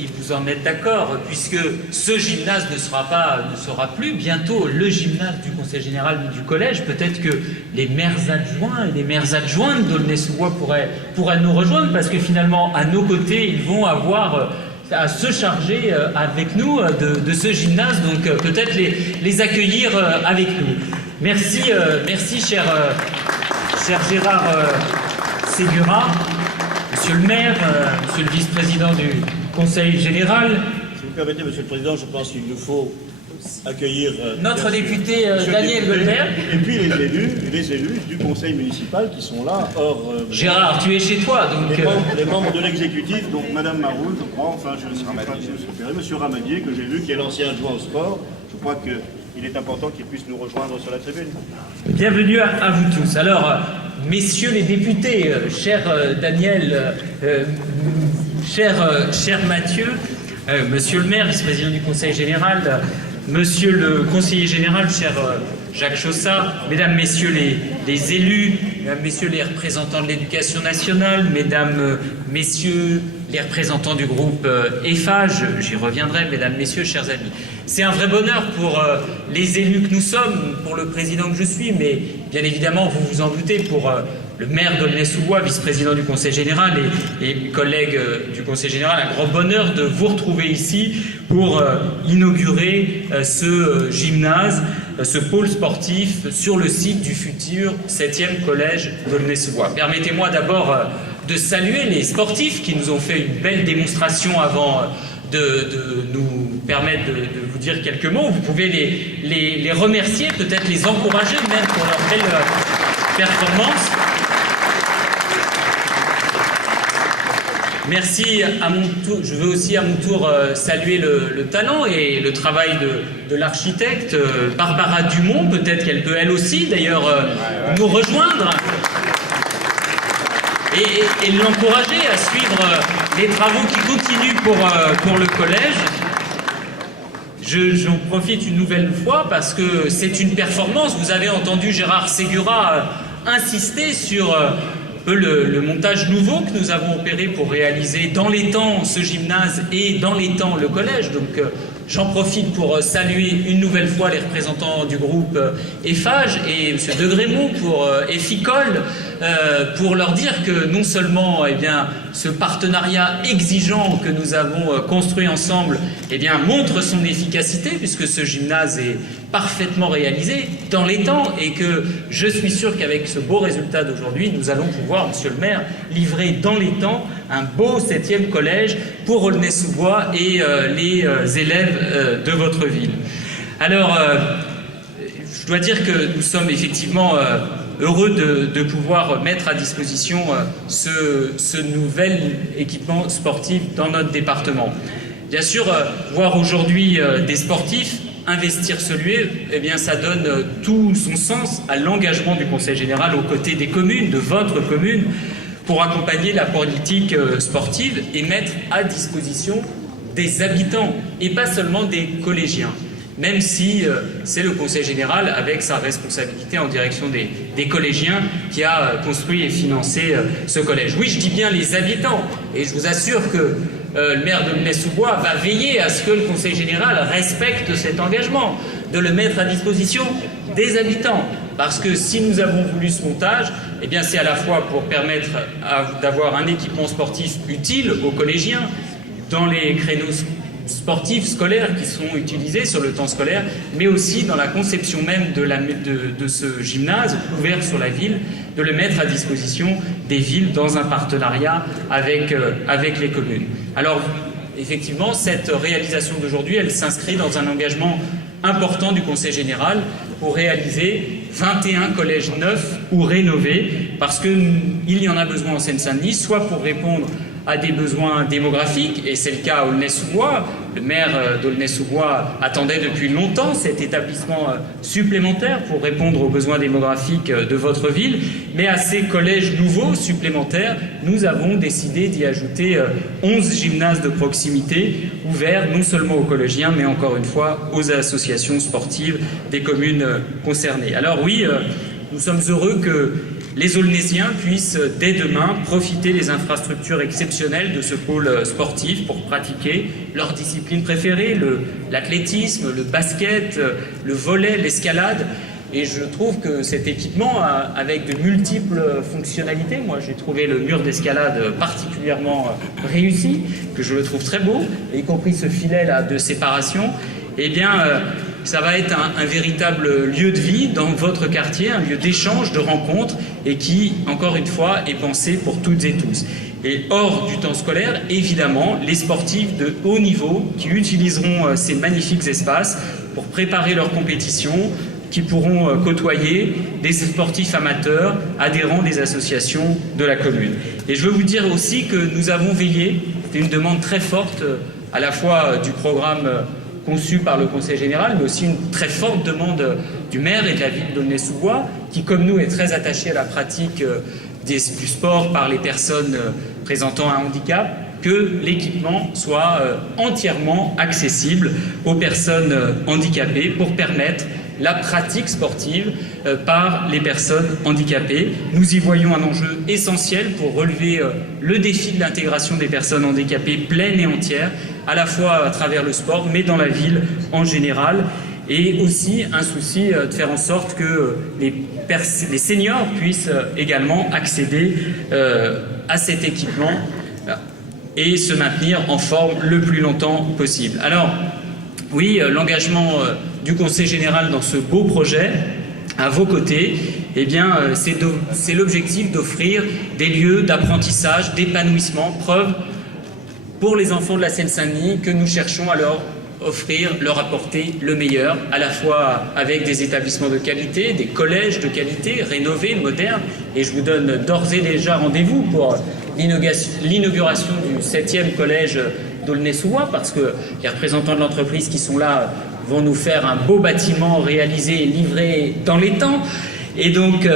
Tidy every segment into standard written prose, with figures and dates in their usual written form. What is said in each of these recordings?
si vous en êtes d'accord, puisque ce gymnase ne sera plus bientôt le gymnase du Conseil général du collège. Peut-être que les maires adjoints et les maires adjointes d'Aulnay-sous-Bois pourraient nous rejoindre, parce que finalement, à nos côtés, ils vont avoir à se charger avec nous de ce gymnase, donc peut-être les accueillir avec nous. Merci, cher Gérard Ségura, monsieur le maire, monsieur le vice-président du Conseil général. Si vous permettez, monsieur le président, je pense qu'il nous faut accueillir notre député Daniel Goldberg. Et puis les élus du conseil municipal qui sont là. Or, Gérard, tu es chez toi, donc... Les membres de l'exécutif, donc madame Maroul, je crois, enfin je ne sais pas si vous préférez, monsieur Ramadier, que j'ai vu, qui est l'ancien adjoint au sport. Je crois qu'il est important qu'il puisse nous rejoindre sur la tribune. Bienvenue à vous tous. Alors, messieurs les députés, cher Daniel, cher Mathieu, monsieur le maire, vice-président du conseil général, monsieur le conseiller général, cher Jacques Chaussat, mesdames, messieurs les élus, mesdames, messieurs les représentants de l'éducation nationale, mesdames, messieurs les représentants du groupe EFAGE, j'y reviendrai, mesdames, messieurs, chers amis. C'est un vrai bonheur pour les élus que nous sommes, pour le président que je suis, mais bien évidemment, vous vous en doutez, pour le maire d'Aulnay-sous-Bois, vice-président du Conseil général et collègues du Conseil général, un grand bonheur de vous retrouver ici pour inaugurer ce gymnase, ce pôle sportif sur le site du futur 7e collège d'Aulnay-sous-Bois. Permettez-moi d'abord de saluer les sportifs qui nous ont fait une belle démonstration avant de nous permettre de vous dire quelques mots. Vous pouvez les remercier, peut-être les encourager même pour leur belle performance. Merci à mon tour. Je veux aussi à mon tour saluer le talent et le travail de l'architecte Barbara Dumont. Peut-être qu'elle peut elle aussi d'ailleurs nous rejoindre et l'encourager à suivre les travaux qui continuent pour le collège. J'en profite une nouvelle fois parce que c'est une performance. Vous avez entendu Gérard Ségura insister sur le montage nouveau que nous avons opéré pour réaliser dans les temps ce gymnase et dans les temps le collège. Donc j'en profite pour saluer une nouvelle fois les représentants du groupe EFAGE et M. De Grémont pour EFICOL, pour leur dire que non seulement ce partenariat exigeant que nous avons construit ensemble montre son efficacité, puisque ce gymnase est parfaitement réalisé dans les temps, et que je suis sûr qu'avec ce beau résultat d'aujourd'hui, nous allons pouvoir, monsieur le maire, livrer dans les temps un beau 7e collège pour Aulnay-sous-Bois et les élèves de votre ville. Alors, je dois dire que nous sommes effectivement heureux de pouvoir mettre à disposition ce nouvel équipement sportif dans notre département. Bien sûr, voir aujourd'hui des sportifs investir ce lieu, ça donne tout son sens à l'engagement du Conseil général aux côtés des communes, de votre commune, pour accompagner la politique sportive et mettre à disposition des habitants et pas seulement des collégiens. Même si c'est le Conseil général, avec sa responsabilité en direction des collégiens, qui a construit et financé ce collège. Oui, je dis bien les habitants, et je vous assure que le maire de Aulnay-sous-Bois va veiller à ce que le Conseil général respecte cet engagement, de le mettre à disposition des habitants. Parce que si nous avons voulu ce montage, c'est à la fois pour permettre d'avoir un équipement sportif utile aux collégiens, dans les créneaux sportifs scolaires qui sont utilisés sur le temps scolaire, mais aussi dans la conception même de ce gymnase ouvert sur la ville, de le mettre à disposition des villes dans un partenariat avec les communes. Alors, effectivement, cette réalisation d'aujourd'hui, elle s'inscrit dans un engagement important du Conseil général pour réaliser 21 collèges neufs ou rénovés, parce qu'il y en a besoin en Seine-Saint-Denis, soit pour répondre à des besoins démographiques, et c'est le cas à Aulnay-sous-Bois. Le maire d'Aulnay-sous-Bois attendait depuis longtemps cet établissement supplémentaire pour répondre aux besoins démographiques de votre ville, mais à ces collèges nouveaux supplémentaires, nous avons décidé d'y ajouter 11 gymnases de proximité ouverts non seulement aux collégiens, mais encore une fois aux associations sportives des communes concernées. Alors oui, nous sommes heureux que les Aulnaisiens puissent dès demain profiter des infrastructures exceptionnelles de ce pôle sportif pour pratiquer leur discipline préférée, l'athlétisme, le basket, le volley, l'escalade. Et je trouve que cet équipement, avec de multiples fonctionnalités, moi j'ai trouvé le mur d'escalade particulièrement réussi, que je le trouve très beau, y compris ce filet là de séparation, eh bien ça va être un véritable lieu de vie dans votre quartier, un lieu d'échange, de rencontre, et qui, encore une fois, est pensé pour toutes et tous. Et hors du temps scolaire, évidemment, les sportifs de haut niveau qui utiliseront ces magnifiques espaces pour préparer leurs compétitions, qui pourront côtoyer des sportifs amateurs adhérents des associations de la commune. Et je veux vous dire aussi que nous avons veillé, c'est une demande très forte à la fois du programme conçu par le Conseil général, mais aussi une très forte demande du maire et de la ville d'Aulnay-sous-Bois, qui, comme nous, est très attaché à la pratique du sport par les personnes présentant un handicap, que l'équipement soit entièrement accessible aux personnes handicapées pour permettre la pratique sportive par les personnes handicapées. Nous y voyons un enjeu essentiel pour relever le défi de l'intégration des personnes handicapées pleines et entières, à la fois à travers le sport, mais dans la ville en général, et aussi un souci de faire en sorte que les seniors puissent également accéder à cet équipement et se maintenir en forme le plus longtemps possible. Alors, oui, l'engagement du Conseil général dans ce beau projet, à vos côtés, eh bien, c'est l'objectif d'offrir des lieux d'apprentissage, d'épanouissement, preuve pour les enfants de la Seine-Saint-Denis que nous cherchons à leur apporter le meilleur, à la fois avec des établissements de qualité, des collèges de qualité, rénovés, modernes, et je vous donne d'ores et déjà rendez-vous pour l'inauguration du 7e collège d'Aulnay-sous-Bois, parce que les représentants de l'entreprise qui sont là vont nous faire un beau bâtiment réalisé et livré dans les temps. Et donc,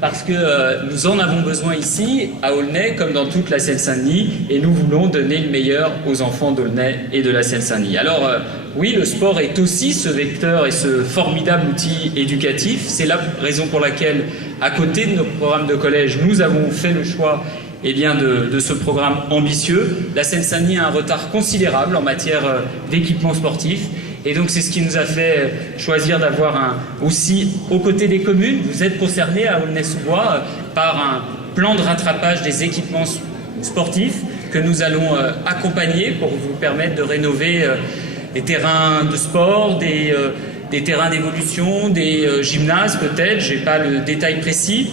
parce que nous en avons besoin ici, à Aulnay, comme dans toute la Seine-Saint-Denis, et nous voulons donner le meilleur aux enfants d'Aulnay et de la Seine-Saint-Denis. Alors, oui, le sport est aussi ce vecteur et ce formidable outil éducatif. C'est la raison pour laquelle, à côté de nos programmes de collège, nous avons fait le choix de ce programme ambitieux. La Seine-Saint-Denis a un retard considérable en matière d'équipement sportif. Et donc c'est ce qui nous a fait choisir d'avoir aussi, aux côtés des communes, vous êtes concernés à Aulnay-sous-Bois par un plan de rattrapage des équipements sportifs que nous allons accompagner pour vous permettre de rénover des terrains de sport, des terrains d'évolution, des gymnases peut-être, je n'ai pas le détail précis,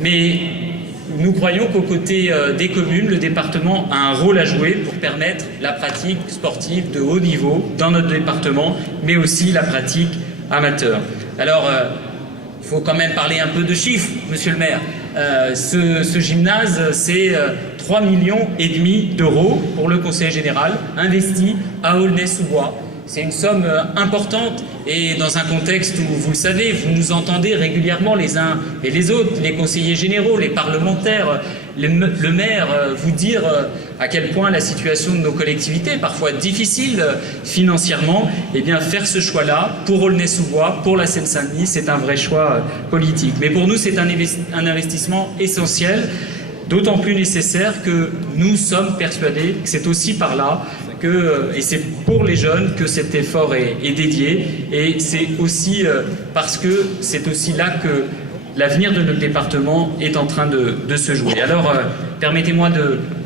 mais nous croyons qu'aux côtés des communes, le département a un rôle à jouer pour permettre la pratique sportive de haut niveau dans notre département, mais aussi la pratique amateur. Alors, il faut quand même parler un peu de chiffres, monsieur le maire. Ce gymnase, c'est 3,5 millions d'euros pour le Conseil général, investi à Aulnay-sous-Bois. C'est une somme importante et dans un contexte où, vous le savez, vous nous entendez régulièrement les uns et les autres, les conseillers généraux, les parlementaires, le maire, vous dire à quel point la situation de nos collectivités est parfois difficile financièrement. Eh bien, faire ce choix-là pour Aulnay-sous-Bois, pour la Seine-Saint-Denis, c'est un vrai choix politique. Mais pour nous, c'est un investissement essentiel, d'autant plus nécessaire que nous sommes persuadés que c'est aussi par là et c'est pour les jeunes que cet effort est dédié, et c'est aussi parce que c'est aussi là que l'avenir de notre département est en train de se jouer. Alors, permettez-moi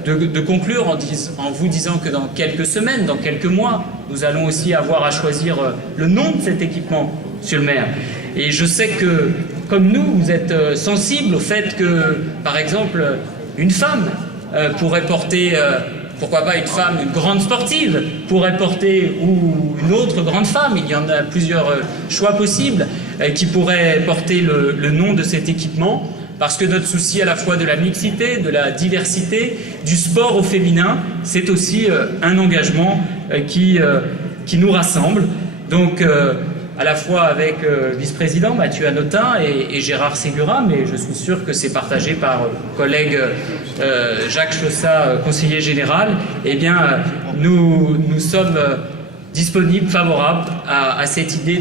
de conclure en vous disant que dans quelques semaines, dans quelques mois, nous allons aussi avoir à choisir le nom de cet équipement, monsieur le maire. Et je sais que, comme nous, vous êtes sensible au fait que, par exemple, une femme pourrait porter... pourquoi pas une femme, une grande sportive, pourrait porter, ou une autre grande femme, il y en a plusieurs choix possibles, qui pourrait porter le nom de cet équipement, parce que notre souci à la fois de la mixité, de la diversité, du sport au féminin, c'est aussi un engagement qui nous rassemble. Donc, à la fois avec le vice-président Mathieu Hanotin et Gérard Ségura, mais je suis sûr que c'est partagé par collègue Jacques Chaussat, conseiller général. Eh bien, nous sommes disponible, favorable à cette idée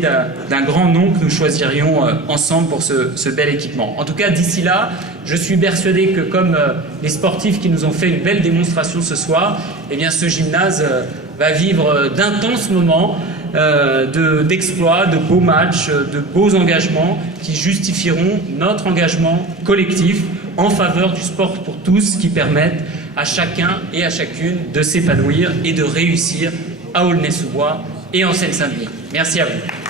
d'un grand nom que nous choisirions ensemble pour ce bel équipement. En tout cas, d'ici là, je suis persuadé que comme les sportifs qui nous ont fait une belle démonstration ce soir, eh bien ce gymnase va vivre d'intenses moments, d'exploits, de beaux matchs, de beaux engagements qui justifieront notre engagement collectif en faveur du sport pour tous, qui permettent à chacun et à chacune de s'épanouir et de réussir à Aulnay-sous-Bois et en Seine-Saint-Denis. Merci à vous.